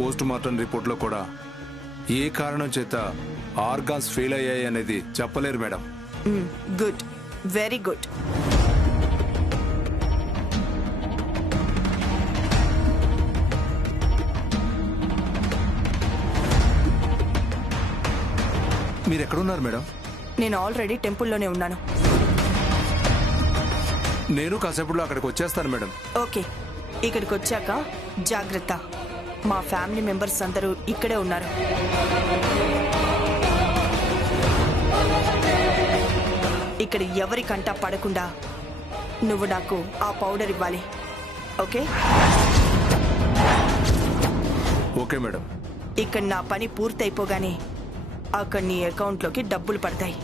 Post mortem రిపోర్ట్లో కూడా ఏ కారణం చేత ఆర్గాన్స్ ఫెయిల్ అయ్యాయి అనేది చెప్పలేరు మేడం. Good, very good. మీరు ఎక్కడున్నారు మేడం? నేను ఆల్రెడీ టెంపుల్లోనే ఉన్నాను. నేను కాసేపులో అక్కడికి వచ్చేస్తాను మేడం. ఓకే, ఇక్కడికి వచ్చాక జాగ్రత్త. మా ఫ్యామిలీ మెంబర్స్ అందరూ ఇక్కడే ఉన్నారు. ఇక్కడ ఎవరి కంటా పడకుండా నువ్వు నాకు ఆ పౌడర్ ఇవ్వాలి. ఓకే? Okay madam. ఇక్కడ నా పని పూర్తయిపోగానే అక్కడ నీ అకౌంట్లోకి డబ్బులు పడతాయి.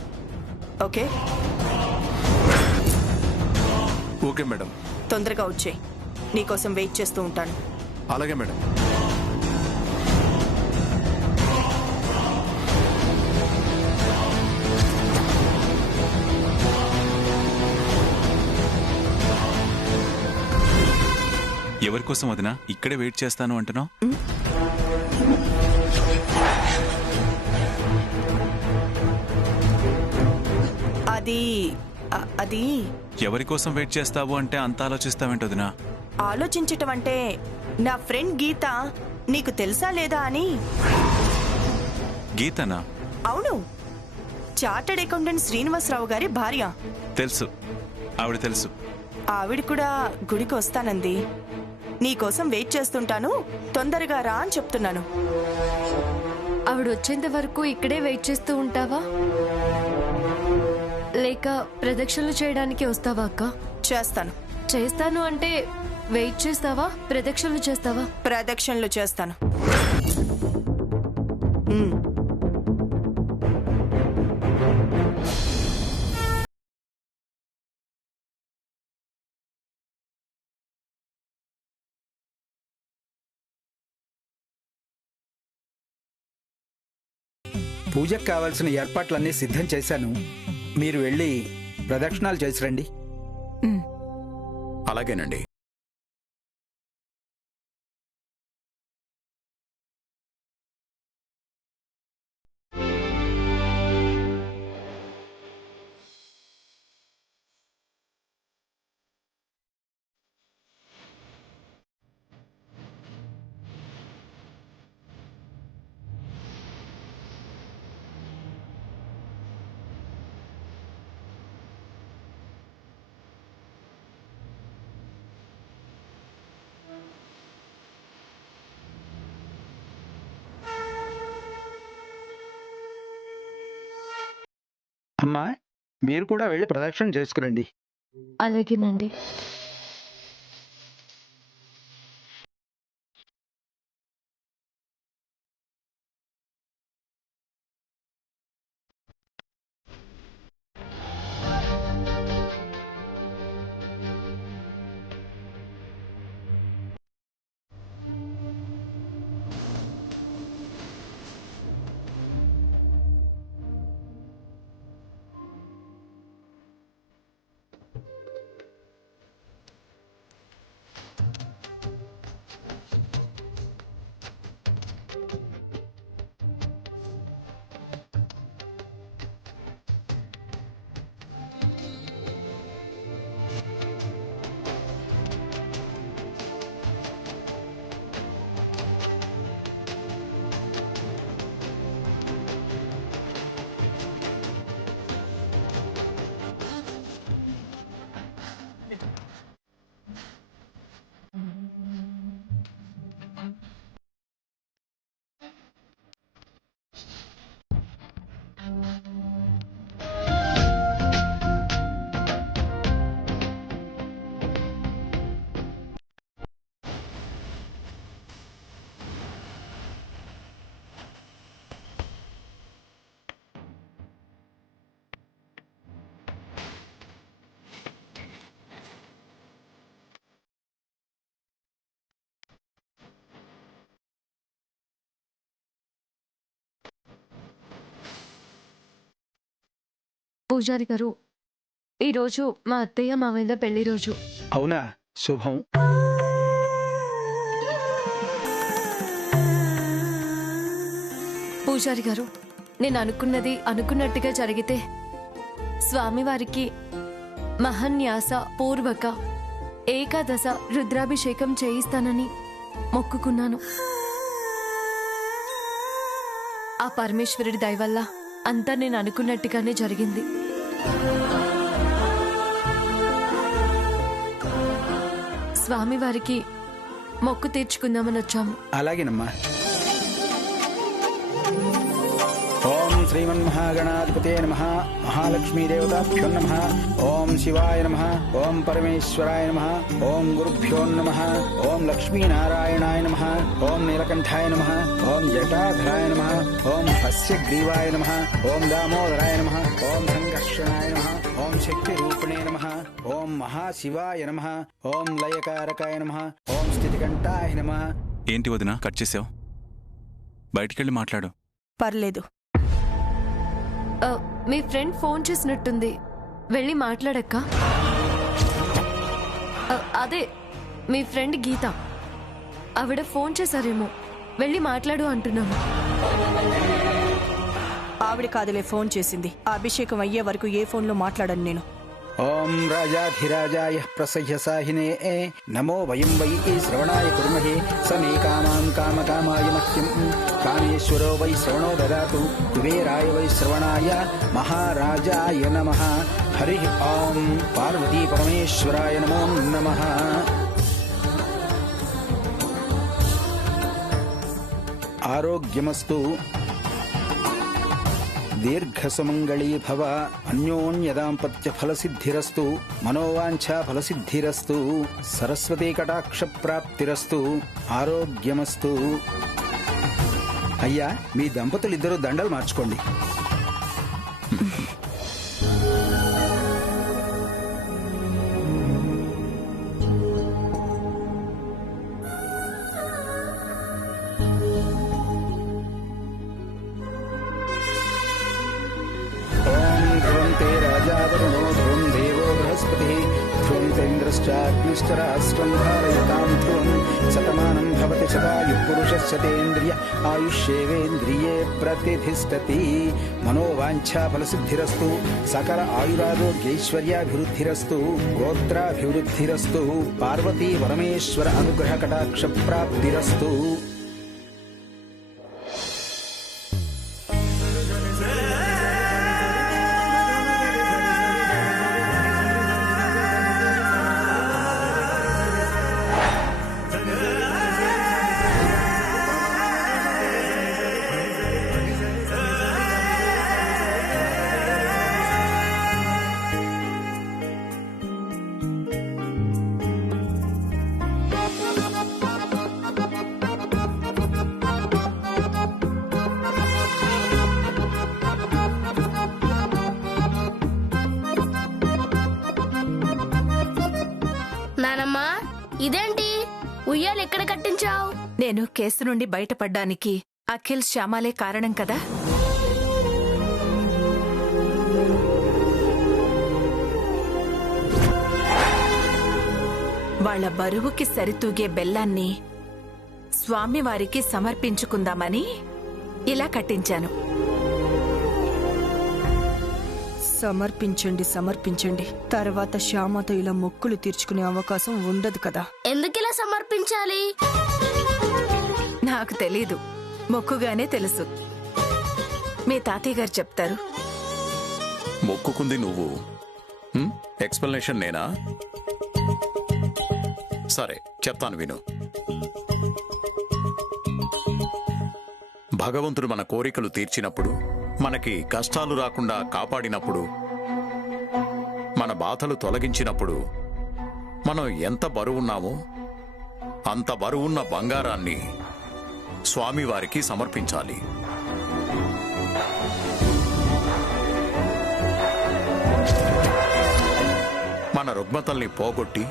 ఓకే? Okay madam. తొందరగా వచ్చేయ్, నీకోసం వెయిట్ చేస్తూ ఉంటాను. అలాగే మేడం. ఎవరి కోసం వదినా ఇక్కడే వెయిట్ చేస్తాను అంటున్నావు? అది ఎవరి కోసం వెయిట్ చేస్తావు అంటే అంత ఆలోచిస్తావేంటి వదినా? ఆలోచించటం అంటే నా ఫ్రెండ్ గీత నీకు తెలుసా లేదా అని. గీతనా? అవును, చార్టర్డ్ అకౌంటెంట్ శ్రీనివాసరావు గారి భార్య. తెలుసు, ఆవిడ తెలుసు. ఆవిడ కూడా గుడికి వస్తానంది. నీకోసం వెయిట్ చేస్తుంటాను, తొందరగా రా అని చెప్తున్నాను. ఆవిడ వచ్చేంత వరకు ఇక్కడే వెయిట్ చేస్తూ ఉంటావా, లేక ప్రదక్షిణలు చేయడానికి వస్తావా అక్క? చేస్తాను. చేస్తాను అంటే వెయిట్ చేస్తావా, ప్రదక్షిణలు చేస్తావా? ప్రదక్షిణలు చేస్తాను. పూజకు కావాల్సిన ఏర్పాట్లన్నీ సిద్ధం చేశాను. మీరు వెళ్ళి ప్రదక్షిణాలు చేసి రండి. అలాగేనండి. అమ్మా, మీరు కూడా వెళ్ళి ప్రదక్షిణ చేసుకురండి. అలాగేనండి. పూజారి గారు, ఈరోజు మా అత్తయ్య మావయ్య పెళ్లి రోజు. అవునా? శుభం. పూజారి గారు, నేను అనుకున్నది అనుకున్నట్టుగా జరిగితే స్వామివారికి మహన్యాస పూర్వక ఏకాదశ రుద్రాభిషేకం చేయిస్తానని మొక్కుకున్నాను. ఆ పరమేశ్వరుడి దయ వల్ల అంతా నేను అనుకున్నట్టుగానే జరిగింది. స్వామివారికి మొక్కు తీర్చుకుందామని వచ్చాము. అలాగేనమ్మా. ఓం శ్రీమన్మహాగణాధిపతే నమః. మహాలక్ష్మీదేవతాభ్యో నమః. ఓం శివాయ నమః. ఓం పరమేశ్వరాయ నమః. ఓం గురుభ్యో నమః. ఓం లక్ష్మీనారాయణాయ నమః. ఓం నీలకంఠాయ నమః. ఓం జటాధరాయ నమః. ఓం హస్యగ్రీవాయ నమః. ఓం దామోదరాయ నమః. ఓం సంకర్షణాయ నమః. ఓం శక్తిరూపిణే నమః. ఓం మహాశివాయ నమః. ఓం లయకారకాయ నమః. ఓం స్థితికంఠాయ నమః. ఏంటి వదినా కట్ చేసావు? బయటికెళ్ళి మాట్లాడు. పర్లేదు. మీ ఫ్రెండ్ ఫోన్ చేసినట్టుంది, వెళ్ళి మాట్లాడక్క. అదే మీ ఫ్రెండ్ గీత, ఆవిడ ఫోన్ చేశారేమో, వెళ్ళి మాట్లాడు అంటున్నాను. ఆవిడ కాదులే ఫోన్ చేసింది. ఆ అభిషేకం అయ్యే వరకు ఏ ఫోన్లో మాట్లాడను నేను. ఓం రాజాధిరాజాయ ప్రసహ్యసాహినే నమో వయం వై శ్రవణాయ కుర్మహే సమే కామాం కామకామాయ మహ్యం కామేశ్వరో వై శ్రవణో దదాతు కుబేరాయ వై శ్రవణాయ మహారాజాయ నమః. హరి ఓం పార్వతీ పరమేశ్వరాయ నమో నమః. ఆరోగ్యమస్తు, దీర్ఘసుమంగళీ భవ, అన్యోన్యదాంపత్య ఫలసిద్ధిరస్తు, మనోవాంఛా ఫలసిద్ధిరస్తు, సరస్వతీ కటాక్ష ప్రాప్తిరస్తు, ఆరోగ్యమస్తు. అయ్యా, మీ దంపతులిద్దరూ దండలు మార్చుకోండి. రాష్ట్రం ధారయతాం ధ్రువం శతమానం భవతి శతాయుః పురుషస్య తేంద్రియ ఆయుష్యేవేంద్రియే ప్రతిష్ఠతి. మనోవాంఛా ఫలసిద్ధిరస్తు, సకల ఆయురారోగ్యైశ్వర్యాభివృద్ధిరస్తు, గోత్రాభివృద్ధిరస్తు, పార్వతీ పరమేశ్వర అనుగ్రహ కటాక్ష ప్రాప్తిరస్తు. నానమ్మా, ఇదేంటి ఉయ్యాలు ఎక్కడ కట్టించావు? నేను కేసు నుండి బయటపడ్డానికి అఖిల్ శ్యామాలే కారణం కదా. వాళ్ల బరువుకి సరితూగే బెల్లాన్ని స్వామివారికి సమర్పించుకుందామని ఇలా కట్టించాను. సమర్పించండి, సమర్పించండి. తర్వాత శ్యామతో ఇలా మొక్కులు తీర్చుకునే అవకాశం ఉండదు కదా. ఎందుకిలా సమర్పించాలి? నాకు తెలీదు, మొక్కుగానే తెలుసు. మీ తాతయ్య గారు చెప్తారు. మొక్కుకుంది నువ్వు, ఎక్స్ప్లెనేషన్ నేనా? సరే చెప్తాను విను. భగవంతుడు మన కోరికలు తీర్చినప్పుడు, మనకి కష్టాలు రాకుండా కాపాడినప్పుడు, మన బాధలు తొలగించినప్పుడు మనం ఎంత బరువున్నామో అంత బరువున్న బంగారాన్ని స్వామివారికి సమర్పించాలి. మన రుగ్మతల్ని పోగొట్టి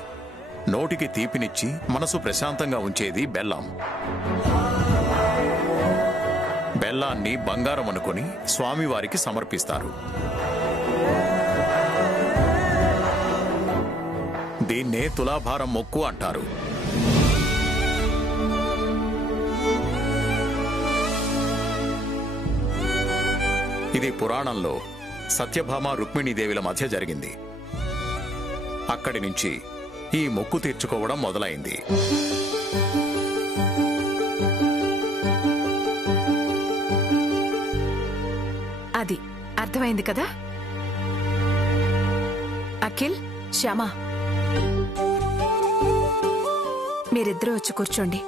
నోటికి తీపినిచ్చి మనసు ప్రశాంతంగా ఉంచేది బెల్లం. బెల్లాన్ని బంగారం అనుకుని స్వామివారికి సమర్పిస్తారు. దీన్నే తులాభారం మొక్కు అంటారు. ఇది పురాణంలో సత్యభామ రుక్మిణీదేవిల మధ్య జరిగింది. అక్కడి నుంచి ఈ మొక్కు తీర్చుకోవడం మొదలైంది. అది అర్థమైంది కదా? అఖిల్, శ్యామ, మీరిద్దరూ వచ్చి కూర్చోండి.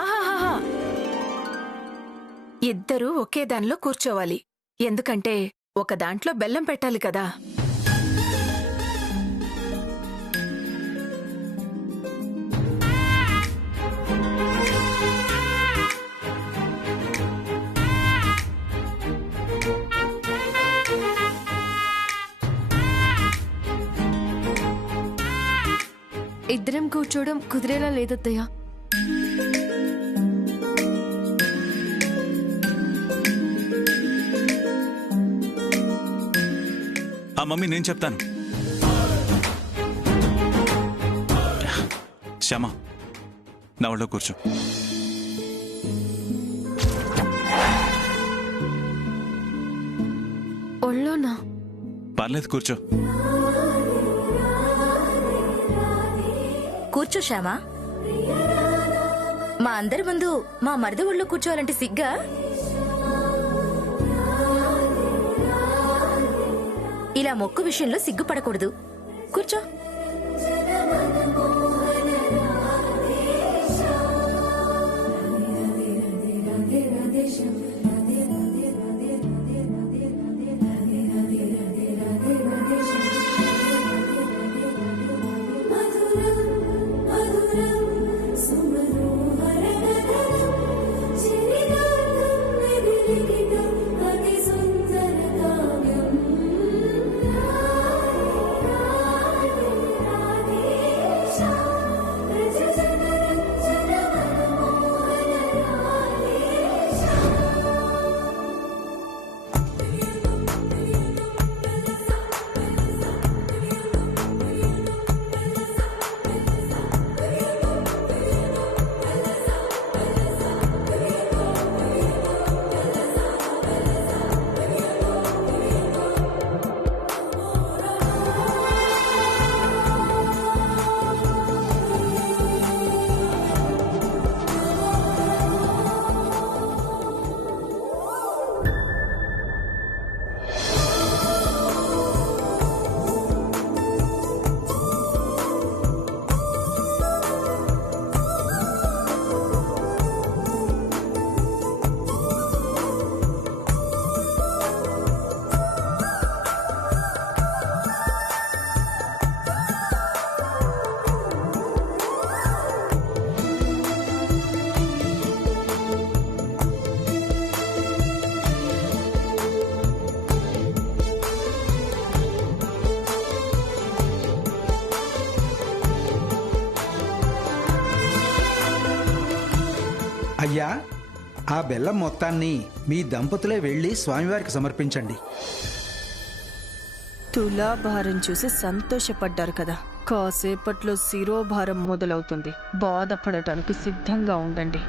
ఆహాహాహా. ఇద్దరూ ఒకే దానిలో కూర్చోవాలి. ఎందుకంటే ఒక దాంట్లో బెల్లం పెట్టాలి కదా. ఇద్దరం కూర్చోవడం కుదిరేలా లేదత్తయ్య. ఆ మమ్మీ నేను చెప్తాను. శ్యామ, నా ఒళ్ళో కూర్చో. ఒళ్ళోనా? పర్లేదు, కూర్చో. కూర్చో శ్యామా. మా అందరి ముందు మా మరిది ఒళ్ళో కూర్చోవాలంటే సిగ్గా? ఇలా మొక్కు విషయంలో సిగ్గుపడకూడదు. కూర్చో. అయ్యా, ఆ బెల్లం మొత్తాన్ని మీ దంపతులే వెళ్ళి స్వామివారికి సమర్పించండి. తులాభారం చూసి సంతోషపడ్డారు కదా, కాసేపట్లో శిరోభారం మొదలవుతుంది. బాధపడటానికి సిద్ధంగా ఉండండి.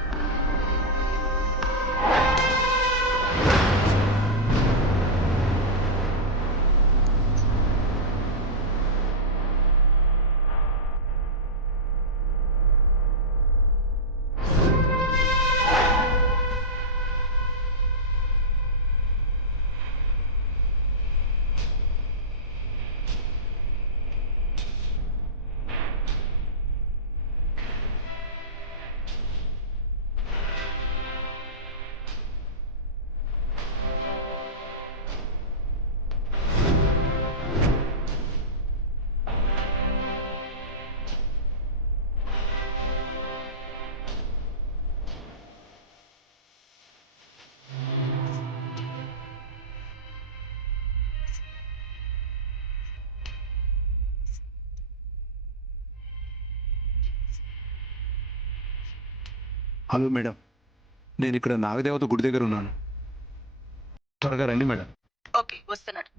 హలో మేడం, నేను ఇక్కడ నాగదేవత గుడి దగ్గర ఉన్నాను. త్వరగా రండి మేడం. ఓకే, వస్తున్నాడు.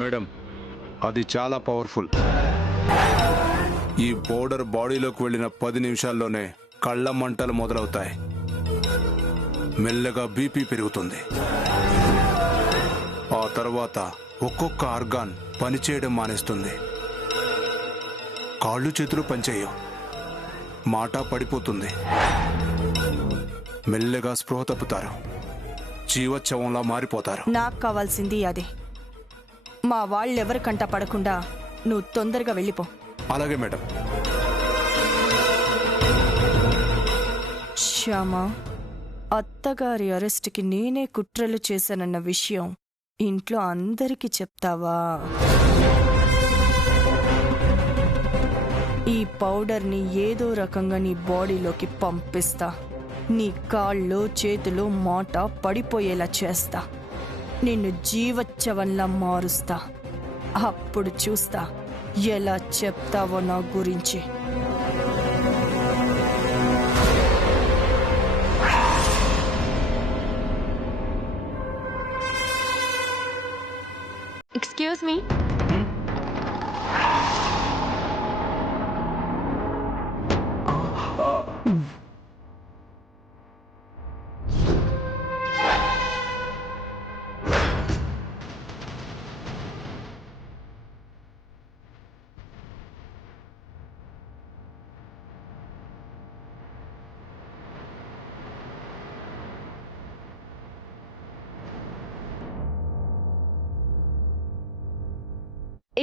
మేడం అది చాలా పవర్ఫుల్. ఈ పౌడర్ బాడీలోకి వెళ్ళిన 10 నిమిషాల్లోనే కళ్ళ మంటలు మొదలవుతాయి. మెల్లగా బీపీ పెరుగుతుంది. ఆ తర్వాత ఒక్కొక్క ఆర్గాన్ పనిచేయడం మానేస్తుంది. కాళ్ళు చేతులు పనిచేయవు. మాట పడిపోతుంది. మెల్లగా స్పృహ తప్పుతారు. జీవోత్సవంలా మారిపోతారు. నాకు కావాల్సింది అదే. మా వాళ్ళెవరి కంట పడకుండా నువ్వు తొందరగా వెళ్ళిపో. అలాగే మేడం. శ్యామ, అత్తగారి అరెస్ట్కి నేనే కుట్రలు చేశానన్న విషయం ఇంట్లో అందరికీ చెప్తావా? ఈ పౌడర్ని ఏదో రకంగా నీ బాడీలోకి పంపిస్తా. నీ కాళ్ళు చేతులు మాట పడిపోయేలా చేస్తా. నిన్ను జీవోత్సవంలా మారుస్తా. అప్పుడు చూస్తా ఎలా చెప్తావో నా గురించి. Excuse me.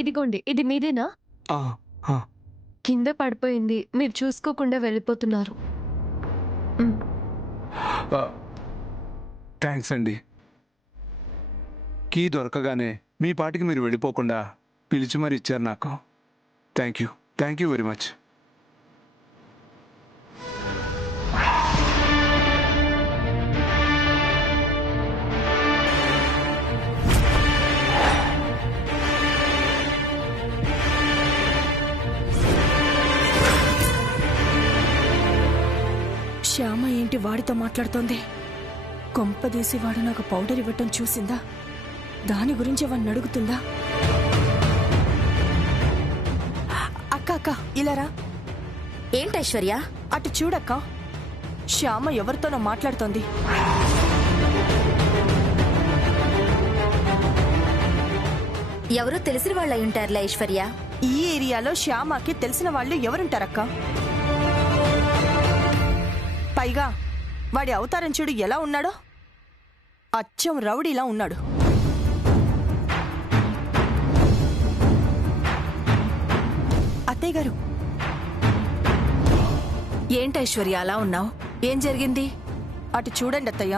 ఇదిగోండి, ఇది మీదేనా? కింద పడిపోయింది. మీరు చూసుకోకుండా వెళ్ళిపోతున్నారు. థ్యాంక్స్ అండి. కీ దొరకగానే మీ పాటికి మీరు వెళ్ళిపోకుండా పిలిచి మరి ఇచ్చారు నాకు. Thank you very much. Shyama ఏంటి వాడితో మాట్లాడుతోంది? కొంపదీసి వాడు నాకు పౌడర్ ఇవ్వటం చూసిందా? దాని గురించి వాడిని అడుగుతుందా? అక్క ఇలారా. ఏంటి ఐశ్వర్య? అటు చూడక్క. శ్యామ ఎవరితోనో మాట్లాడుతోంది. ఎవరో తెలిసిన వాళ్ళు అయి ఉంటారులే ఐశ్వర్య. ఈ ఏరియాలో శ్యామకి తెలిసిన వాళ్ళు ఎవరుంటారక్క? పైగా వాడి అవతారం చూడు ఎలా ఉన్నాడో. అచ్చం రౌడీలా ఉన్నాడు. అత్తయ్య గారు. ఏంటి ఐశ్వర్య అలా ఉన్నావు? ఏం జరిగింది? అటు చూడండి అత్తయ్య.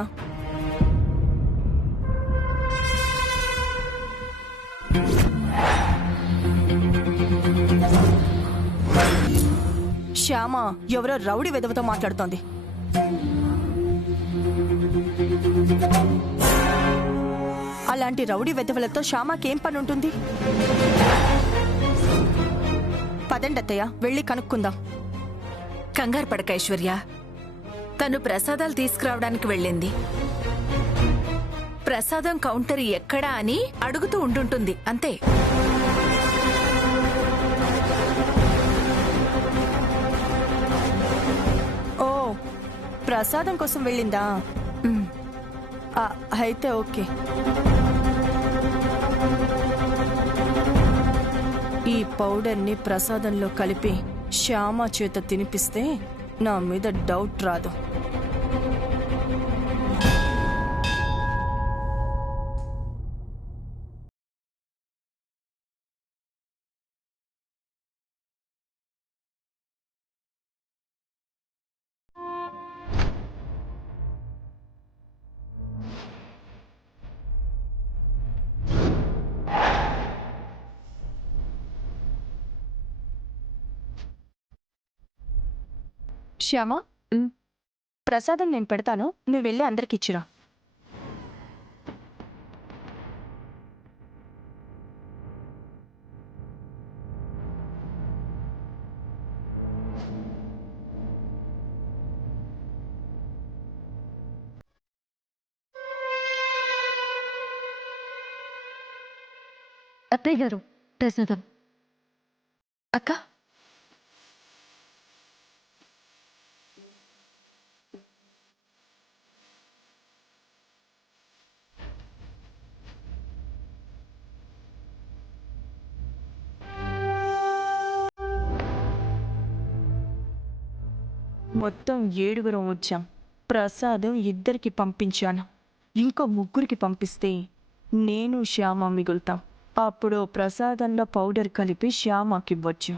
శ్యామ ఎవరో రౌడీ వెధవతో మాట్లాడుతోంది. అలాంటి రౌడీ వెధవలతో శ్యామకేం పని ఉంటుంది? పదండి అత్తయ్య, వెళ్ళి కనుక్కుందాం. కంగారు పడక ఐశ్వర్య. తను ప్రసాదాలు తీసుకురావడానికి వెళ్ళింది. ప్రసాదం కౌంటర్ ఎక్కడా అని అడుగుతూ ఉంటుంటుంది అంతే. ఓ, ప్రసాదం కోసం వెళ్ళిందా? అయితే ఓకే. ఈ పౌడర్ని ప్రసాదంలో కలిపి శ్యామ చేత తినిపిస్తే నా మీద డౌట్ రాదు. శ్యామ, ప్రసాదం నేను పెడతాను, నువ్వు వెళ్ళి అందరికి ఇచ్చిరా. అత్తయ్య గారు ప్రసాదం. అక్క మొత్తం 7 వచ్చాం. ప్రసాదం 2కి పంపించాను. ఇంకా 3కి పంపిస్తే నేను శ్యామ మిగులుతాం. అప్పుడు ప్రసాదంలో పౌడర్ కలిపి శ్యామకివ్వచ్చు.